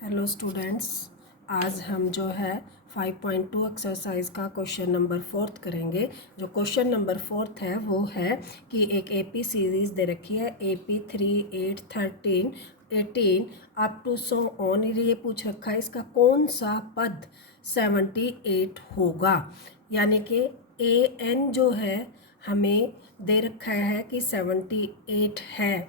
Hello students, आज हम जो है 5.2 एक्सरसाइज का क्वेश्चन नंबर 4 करेंगे। जो क्वेश्चन नंबर 4 है वो है कि एक एपी सीरीज़ दे रखी है, AP 3, 8, 13, 18 up to so on. ये पूछ रखा है इसका कौन सा पद 78 होगा, यानी कि AN जो है हमें दे रखा है कि 78 है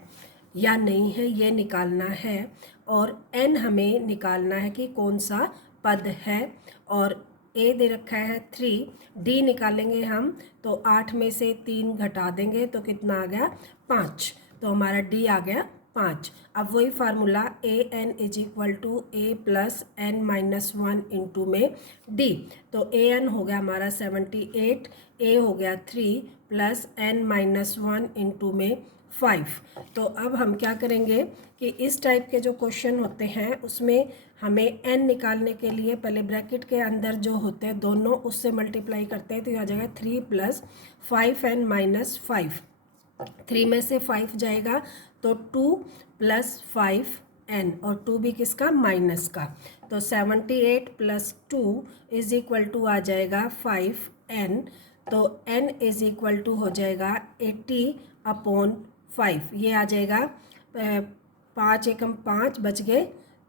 या नहीं है, ये निकालना है। और n हमें निकालना है कि कौन सा पद है। और a दे रखा है 3, d निकालेंगे हम तो 8 में से 3 घटा देंगे तो कितना आ गया 5, तो हमारा d आ गया 5। अब वही formula an is equal to a plus n minus 1 into में d, तो an हो गया हमारा 78, a हो गया 3 प्लस n माइनस 1 इंटू में 5। तो अब हम क्या करेंगे कि इस टाइप के जो क्वेश्चन होते हैं उसमें हमें n निकालने के लिए पहले ब्रैकेट के अंदर जो होते हैं दोनों उससे मल्टीप्लाई करते हैं, तो यह आ जाएगा 3 प्लस 5n माइनस 5। 3 में से 5 जाएगा तो 2 प्लस 5n, और 2 भी किसका माइनस का, तो 78 प्लस 2 इज इक्वल टू आ जाएगा 5n, तो n इज इक्वल टू हो जाएगा 80/5, ये आ जाएगा 5 एकम 5 बच गए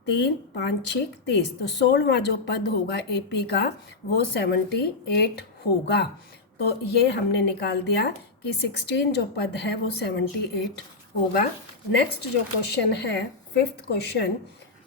3, 5 6 30, तो 16वां जो पद होगा AP का वो 78 होगा। तो ये हमने निकाल दिया कि 16 जो पद है वो 78 होगा। नेक्स्ट जो क्वेश्चन है 5th क्वेश्चन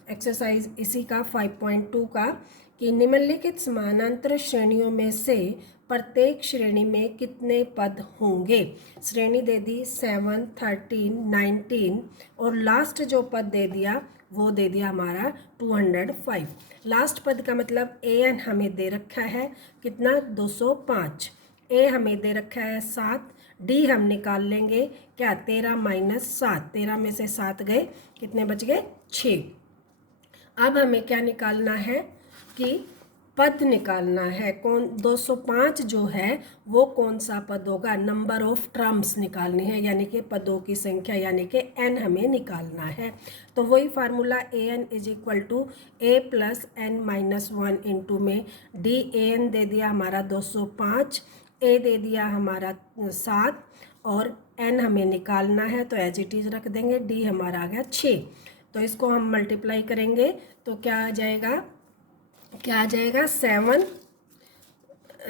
एक्सरसाइज इसी का 5.2 का, कि निम्नलिखित समानांतर श्रेणियों में से प्रत्येक श्रेणी में कितने पद होंगे। श्रेणी दे दी 7, 13, 19 और लास्ट जो पद दे दिया वो दे दिया हमारा 205। लास्ट पद का मतलब an हमें दे रखा है कितना 205, a हमें दे रखा है 7, d हम निकाल लेंगे क्या 13 माइनस 7, 13 में से 7 गए कितने बच गए 6। अब हमें क्या निकालना है कि पद निकालना है, कौन 205 जो है वो कौन सा पद होगा, नंबर ऑफ टर्म्स निकालनी है, यानी कि पदों की संख्या, यानी कि n हमें निकालना है। तो वही formula an is equal to a plus n minus 1 into में d, an दे दिया हमारा 205, a दे दिया हमारा 7 और n हमें निकालना है तो एज इट इज रख देंगे, d हमारा आ गया 6। तो इसको हम मल्टीप्लाई करेंगे तो क्या आ जाएगा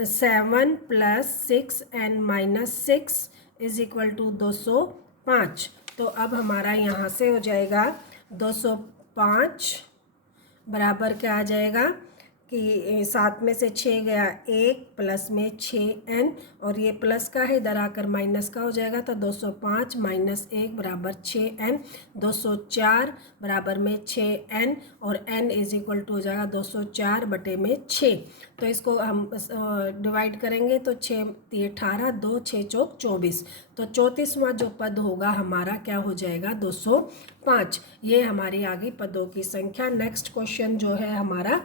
7 plus 6n minus 6 is equal to 205। तो अब हमारा यहाँ से हो जाएगा 205 बराबर क्या आ जाएगा कि 7 में से 6 गया 1 प्लस में 6n, और ये प्लस का है इधर आकर माइनस का हो जाएगा, तो 205 माइनस 1 बराबर 6n, 204 बराबर में 6n और n इज इक्वल टू हो जाएगा 204 बटे में 6। तो इसको हम डिवाइड करेंगे तो 6 18, 2 6 चौक 24, तो 34वां जो पद होगा हमारा क्या हो जाएगा 205। ये हमारी आ गई पदों की संख्या। नेक्स्ट क्वेश्चन जो है हमारा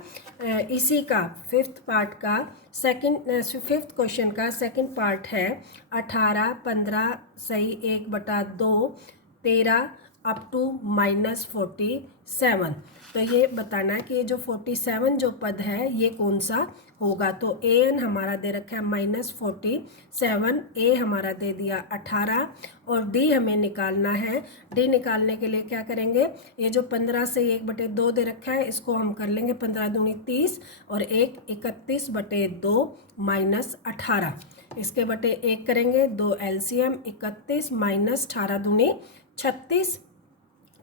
इसी का 5th पार्ट का 5th क्वेश्चन का 2nd पार्ट है 18, 15 सही 1/2, 13 अप टू माइनस 47। तो ये बताना है कि ये जो 47 जो पद है ये कौन सा होगा। तो an हमारा दे रखा है माइनस 47, a हमारा दे दिया 18 और d हमें निकालना है। d निकालने के लिए क्या करेंगे, ये जो 15 से 1/2 दे रखा है इसको हम कर लेंगे 15 दूनी 30 और 1 31/2 माइनस 18, इसके बटे 1 करेंगे 2 LCM 31 माइनस 18 दूनी 36,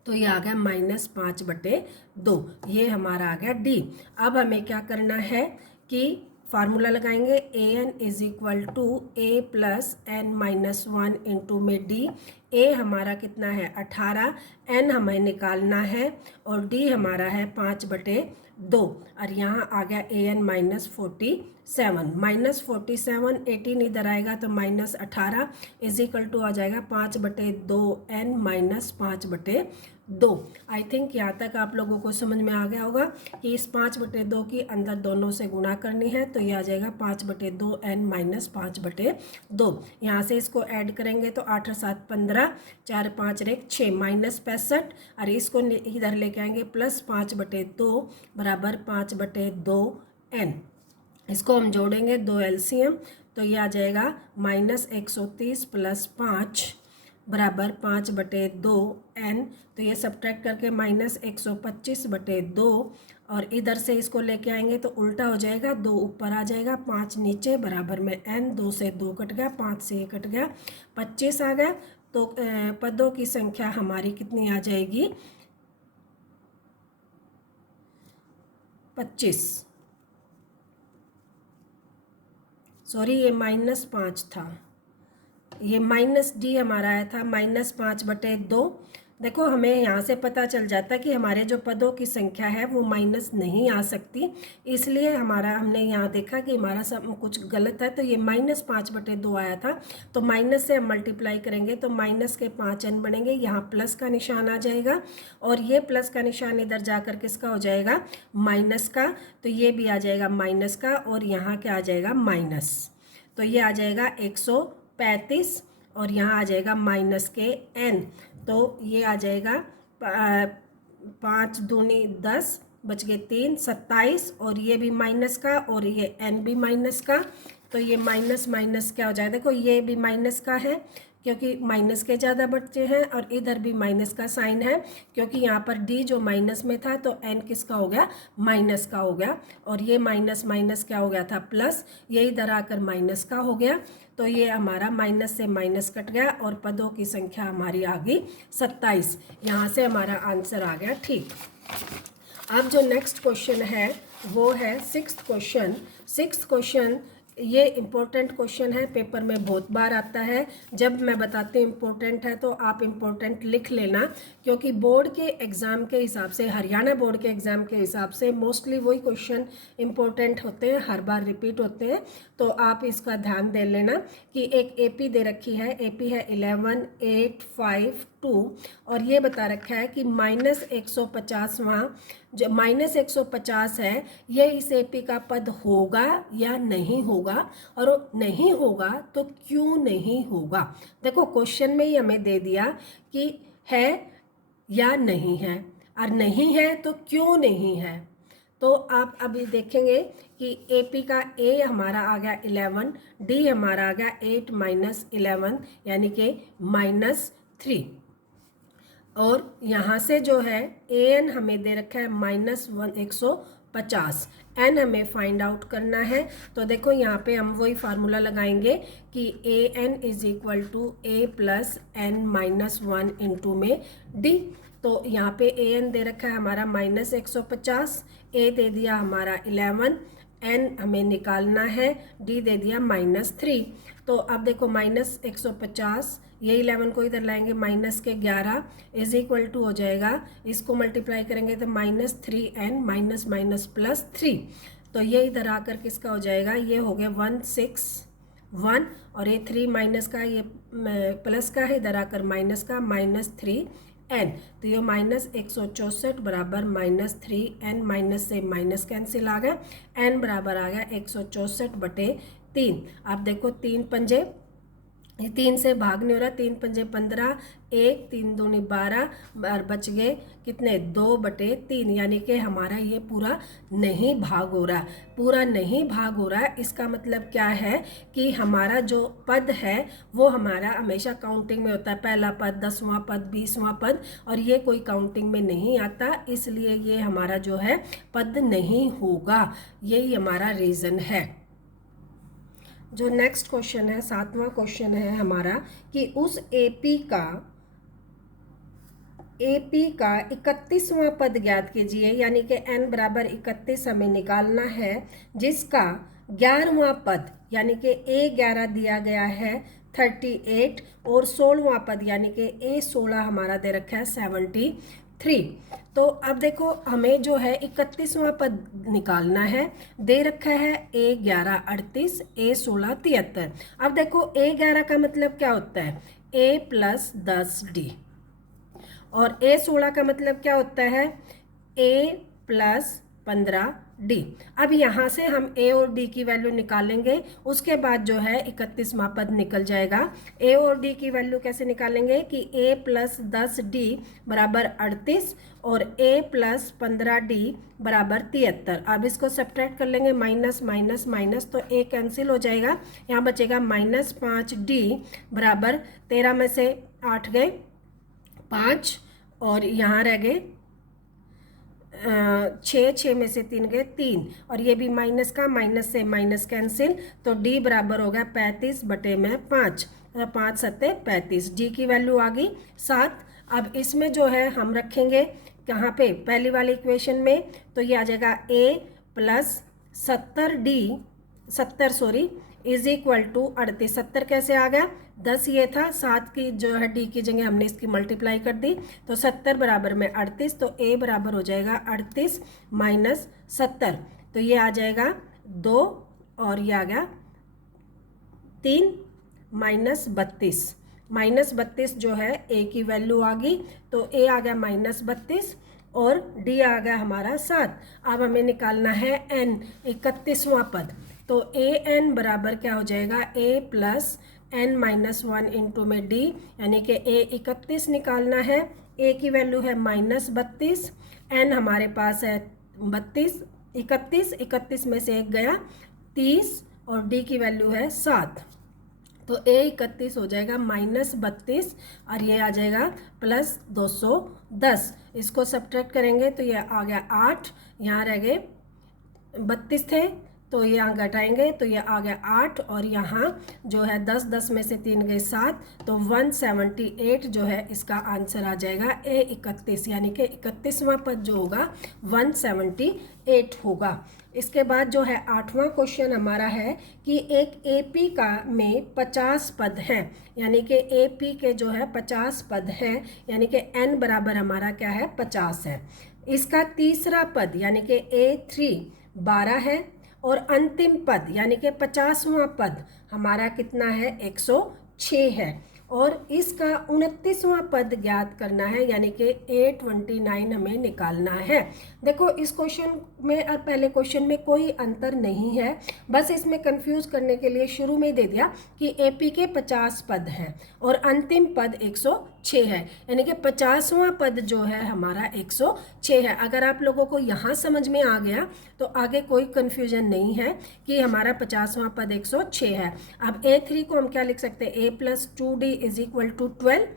तो ये आ गया -5/2, ये हमारा आ गया डी। अब हमें क्या करना है कि फार्मूला लगाएंगे an is equal to a plus n minus 1 into में d। a हमारा कितना है 18, n हमें निकालना है और d हमारा है 5/2, और यहाँ आ गया an माइनस 47, माइनस 47 18 इधर आएगा तो -18 इज इक्वल टू आ जाएगा 5/2 n माइनस 5/2। 2। आई थिंक यहाँ तक आप लोगों को समझ में आ गया होगा कि इस 5/2 की अंदर दोनों से गुणा करनी है, तो ये आ जाएगा 5/2 n माइनस 5/2। यहाँ से इसको ऐड करेंगे तो 8 और 7 15, 4 5 और 1 6 माइनस 65, और इसको इधर लेके आएंगे प्लस 5/2 बराबर 5/2 n। इसको हम जोड़ेंगे 2 LCM, तो ये आ जाएगा -130 प्लस 5 बराबर 5/2 n। तो ये सब्ट्रैक्ट करके -125/2, और इधर से इसको लेके आएंगे तो उल्टा हो जाएगा, 2 ऊपर आ जाएगा 5 नीचे बराबर में n। 2 से 2 कट गया, 5 से 1 कट गया, 25 आ गया। तो पदों की संख्या हमारी कितनी आ जाएगी? 25। सॉरी, ये -5 था, ये -d हमारा आया था -5/2। देखो हमें यहाँ से पता चल जाता है कि हमारे जो पदों की संख्या है वो माइनस नहीं आ सकती, इसलिए हमने यहाँ देखा कि हमारा सब कुछ गलत है, तो ये -5/2 आया था। तो माइनस से हम मल्टीप्लाई करेंगे तो माइनस के 5n बनेंगे, यहाँ प्लस का निशान आ जाएगा, और ये प्लस का निशान इधर जाकर किसका हो जाएगा? माइनस का। तो ये भी आ जाएगा माइनस का, और यहाँ क्या आ जाएगा? माइनस। तो ये आ जाएगा 135, और यहाँ आ जाएगा माइनस के n। तो ये आ जाएगा 5 दूनी 10, बच गए 3 27, और ये भी माइनस का, और ये n भी माइनस का। तो ये माइनस माइनस क्या हो जाएगा? देखो ये भी माइनस का है क्योंकि माइनस के ज़्यादा बच्चे हैं, और इधर भी माइनस का साइन है क्योंकि यहाँ पर d जो माइनस में था, तो n किसका हो गया? माइनस का हो गया। और ये माइनस माइनस क्या हो गया था? प्लस। ये इधर आकर माइनस का हो गया, तो ये हमारा माइनस से माइनस कट गया, और पदों की संख्या हमारी आ गई 27। यहाँ से हमारा आंसर आ गया ठीक। अब जो नेक्स्ट क्वेश्चन है वो है 6th क्वेश्चन। 6th क्वेश्चन ये इम्पोर्टेंट क्वेश्चन है, पेपर में बहुत बार आता है। जब मैं बताती हूँ इम्पोर्टेंट है तो आप इम्पोर्टेंट लिख लेना, क्योंकि बोर्ड के एग्ज़ाम के हिसाब से, हरियाणा बोर्ड के एग्ज़ाम के हिसाब से मोस्टली वही क्वेश्चन इम्पोर्टेंट होते हैं, हर बार रिपीट होते हैं। तो आप इसका ध्यान दे लेना कि एक AP दे रखी है, AP है 11 8 5 2, और ये बता रखा है कि -150 वहाँ जो -150 है, ये इस AP का पद होगा या नहीं होगा, और नहीं होगा तो क्यों नहीं होगा। देखो क्वेश्चन में ही हमें दे दिया कि है या नहीं है, और नहीं है तो क्यों नहीं है। तो आप अभी देखेंगे कि AP का A हमारा आ गया 11, D हमारा आ गया 8 माइनस 11 यानी कि -3, और यहाँ से जो है AN हमें दे रखा है -150, n हमें फाइंड आउट करना है। तो देखो यहाँ पे हम वही फार्मूला लगाएंगे कि AN is equal to A plus n minus 1 into में D। तो यहाँ पे AN दे रखा है हमारा -150, A दे दिया हमारा 11, n हमें निकालना है, D दे दिया -3। तो अब देखो -150, ये 11 को इधर लाएंगे माइनस के 11 इज इक्वल टू हो जाएगा, इसको मल्टीप्लाई करेंगे तो -3n माइनस माइनस प्लस 3। तो ये इधर आकर किसका हो जाएगा? ये हो गया 161, और ये 3 माइनस का, ये प्लस का है, इधर आकर माइनस का, -3n। तो ये -164 बराबर -3n, माइनस से माइनस कैंसिल आ गया, n बराबर आ गया 164/3। आप देखो 3 पंजे, ये 3 से भाग नहीं हो रहा, 3 पंजे 15, 1 3 दूनी 12, और बच गए कितने? 2/3, यानी कि हमारा ये पूरा नहीं भाग हो रहा। पूरा नहीं भाग हो रहा है, इसका मतलब क्या है कि हमारा जो पद है वो हमारा हमेशा काउंटिंग में होता है, पहला पद, 10वां पद, 20वां पद, और ये कोई काउंटिंग में नहीं आता, इसलिए ये हमारा जो है पद नहीं होगा। यही हमारा रीज़न है। जो नेक्स्ट क्वेश्चन है, 7वां क्वेश्चन है हमारा कि उस AP का 31वां पद ज्ञात कीजिए, यानी कि n बराबर 31 हमें निकालना है, जिसका 11वां पद यानी कि A11 दिया गया है 38, और 16वां पद यानी कि A16 हमारा दे रखा है 73। तो अब देखो हमें जो है 31वां पद निकालना है, दे रखा है A11 38, A16 73। अब देखो A11 का मतलब क्या होता है? A प्लस 10D, और A16 का मतलब क्या होता है, A प्लस 15D। अब यहाँ से हम A और D की वैल्यू निकालेंगे, उसके बाद जो है 31वां पद निकल जाएगा। A और D की वैल्यू कैसे निकालेंगे कि A प्लस 10D बराबर 38 और A प्लस 15D बराबर 73। अब इसको सब्ट्रैक्ट कर लेंगे, माइनस माइनस माइनस, तो A कैंसिल हो जाएगा, यहाँ बचेगा -5D बराबर 13 में से 8 गए 5 और यहाँ रह गए 6 में से 3 गए 3 और ये भी माइनस का माइनस से माइनस कैंसिल, तो D बराबर होगा 35/5, 5 सत्ते 35। D की वैल्यू आ गई 7। अब इसमें जो है हम रखेंगे कहाँ पे, पहली वाली इक्वेशन में, तो ये आ जाएगा A plus 70 is equal to 38। 70 कैसे आ गया, 10 ये था, 7 की जो है D की जगह हमने इसकी मल्टीप्लाई कर दी, तो 70 बराबर में 38, तो A बराबर हो जाएगा 38 माइनस 70, तो ये आ जाएगा 2 और ये आ गया 3 -32 जो है A की वैल्यू आ गई, तो A आ गया -32 और D आ गया हमारा 7। अब हमें निकालना है N 31वां पद, तो AN बराबर क्या हो जाएगा, A प्लस N-1 इंटू में D, यानी कि A 31 निकालना है, A की वैल्यू है -32, N हमारे पास है 32, 31 में से 1 गया 30 और D की वैल्यू है 7, तो A 31 हो जाएगा -32 और ये आ जाएगा प्लस 210। इसको सब्ट्रैक्ट करेंगे तो ये आ गया 8, यहाँ रह गए 32 थे, तो ये यहाँ घटाएंगे तो ये आ गया 8 और यहाँ जो है 10 में से 3 गए 7, तो 178 जो है इसका आंसर आ जाएगा A 31, यानी कि 31वां पद जो होगा 178 होगा। इसके बाद जो है 8वां क्वेश्चन हमारा है कि एक AP का में 50 पद हैं, यानी कि AP के जो है 50 पद हैं, यानी कि N बराबर हमारा क्या है 50 है। इसका तीसरा पद यानी कि A3 12 है और अंतिम पद यानी कि 50वां पद हमारा कितना है 106 है और इसका 29वां पद ज्ञात करना है, यानी कि A29 हमें निकालना है। देखो इस क्वेश्चन में और पहले क्वेश्चन में कोई अंतर नहीं है, बस इसमें कंफ्यूज करने के लिए शुरू में दे दिया कि AP के 50 पद हैं और अंतिम पद 106 है, यानी कि 50वां पद जो है हमारा 106 है। अगर आप लोगों को यहाँ समझ में आ गया तो आगे कोई कंफ्यूजन नहीं है कि हमारा 50वां पद 106 है। अब A3 को हम क्या लिख सकते हैं, A plus 2D is equal to 12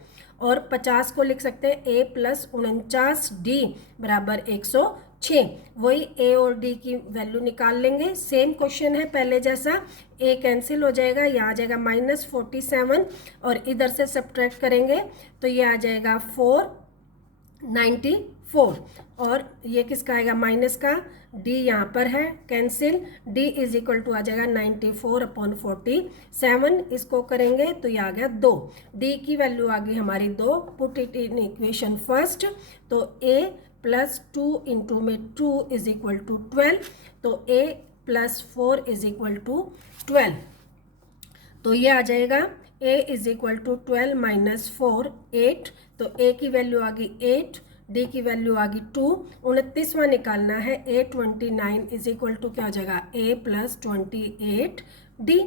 और 50 को लिख सकते हैं A प्लस 49D बराबर 106। वही A और D की वैल्यू निकाल लेंगे, सेम क्वेश्चन है पहले जैसा, A कैंसिल हो जाएगा, यहाँ आ जाएगा -47 और इधर से सब्ट्रैक्ट करेंगे तो ये आ जाएगा 494 और ये किसका आएगा माइनस का, D यहाँ पर है cancel, D is equal to आ जाएगा 94/47, इसको करेंगे तो ये आ गया 2, D की वैल्यू आ गई हमारी 2, put it in equation first, तो A प्लस 2 इंटू में 2 इज इक्वल टू 12, तो A plus 4 is equal to 12, तो ये आ जाएगा A is equal to 12 minus 4 8, तो A की वैल्यू आ गई 8, D की वैल्यू आ गई 2, 29वां निकालना है, A29 इज इक्वल टू क्या हो जाएगा A प्लस 28D,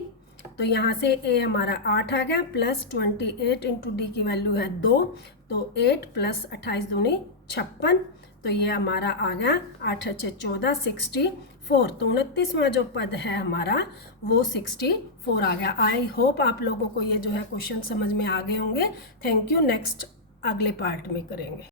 तो यहाँ से A हमारा 8 आ गया प्लस 28 इंटू D की वैल्यू है 2, तो 8 प्लस 28 दूनी 56, तो ये हमारा आ गया 8 × 6 = 14 64, तो 29वां जो पद है हमारा वो 64 आ गया। आई होप आप लोगों को ये जो है क्वेश्चन समझ में आ गए होंगे। थैंक यू, नेक्स्ट अगले पार्ट में करेंगे।